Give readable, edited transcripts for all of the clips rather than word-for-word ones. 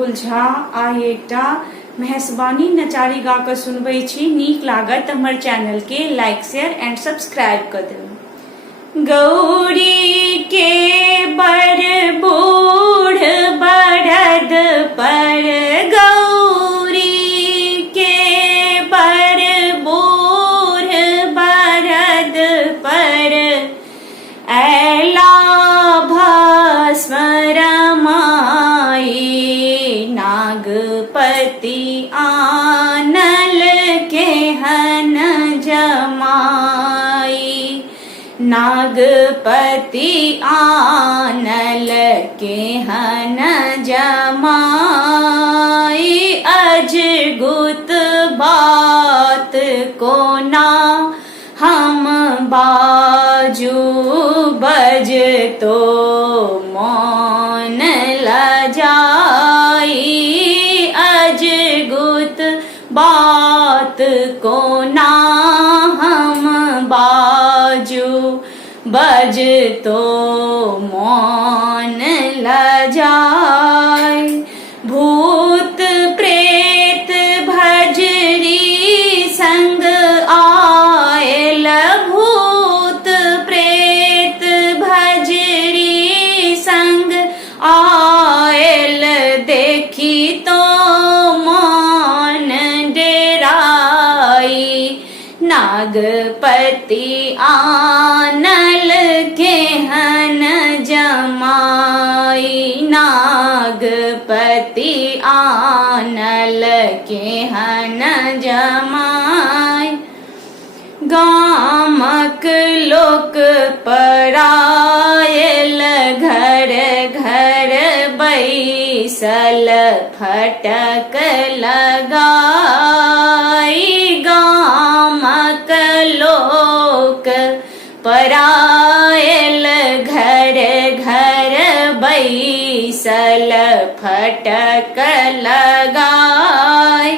बुझा आइ एकटा मेहसबानी नचारी गा कऽ सुनबै छी। नीक लागत हमर चैनल के लाइक शेयर एंड सब्सक्राइब कर देबै। गौरी के बड़ बूढ़ बड़द पर, गौरी के बड़ बूढ़ बड़द पर, ऐला भस्म रमाई, नागपति आनल केहन जमाई, नागपति आनल केहन जमाई, अजगुत बात को ना हम बाजू, बज तो मौन लजाई, अजगुत बात को ना हम बाजू, बज तो मौन लजाई, भूत प्रेत भजरी संग आयल, भूत प्रेत भजरी संग आयल, देखी तो मौन डेराई, नागपति आनल केहन जमाई, नागपति आनल केहन जमाई, गामक लोक परायल, घर घर बैसल फटक लगाई, गामक लोक परायल, घर घर बैसल फटक लगाई,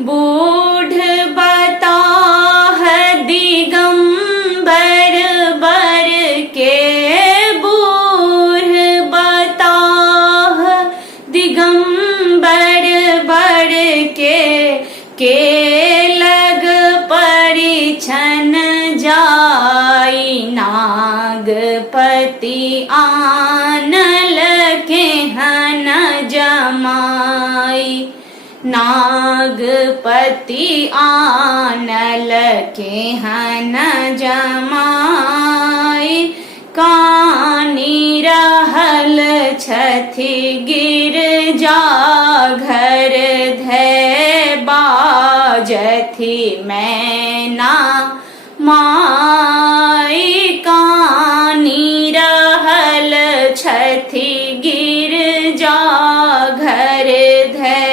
बूढ़ बताह दिगंबर बर के, बूढ़ बताह दिगंबर बर के लग परिछन जाई, नागपति आनल केहन जमाई, नागपति आनल केहन जमाई, कानी रहल छथि गिरजा घर धै, बाजथि मैना माई, कानी रहल छथि गिरजा घर धै,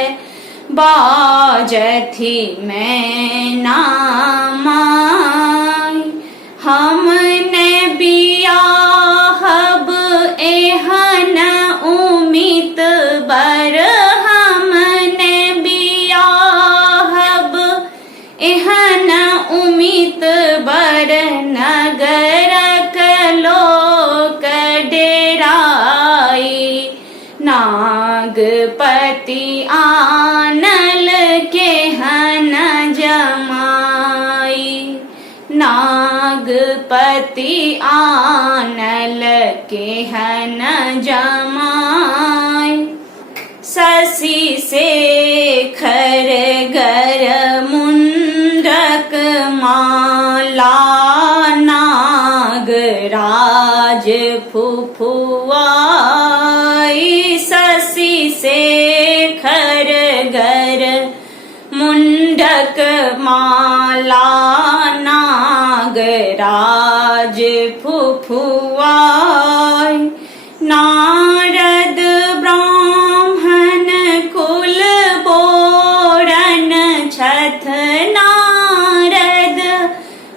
बाजथि मैना माई, हमने बियाहब एहन उमित बर, हमने बियाहब एहन उमित बर, नगरक लोक डेराई, नागपति आनल केहन जमाई, नागपति आनल केहन जमाई, शशि शेखर गर मुंडक माला, नागराज फुफुआई, शशि शेखर गर मुंडक माला, नागराज फुफुआई, नारद ब्राह्मण कुल बोरन छथ, नारद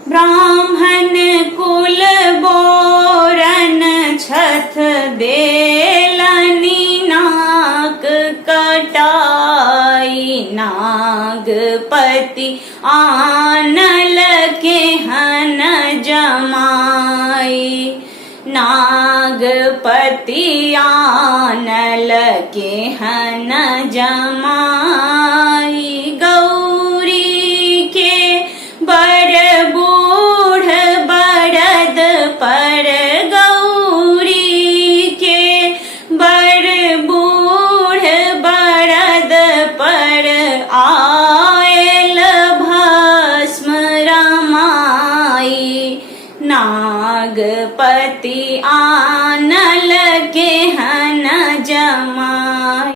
ब्राह्मण कुल बोरन छथ, देलनि नाक कटाई, नागपति आनल केहन जमाई, नागपति आनल केहन जमाई गौरी के बड़ बूढ़ बड़द पर गौरी के बड़ बूढ़ बड़द पर आयल भस्म रमाई नागपति आन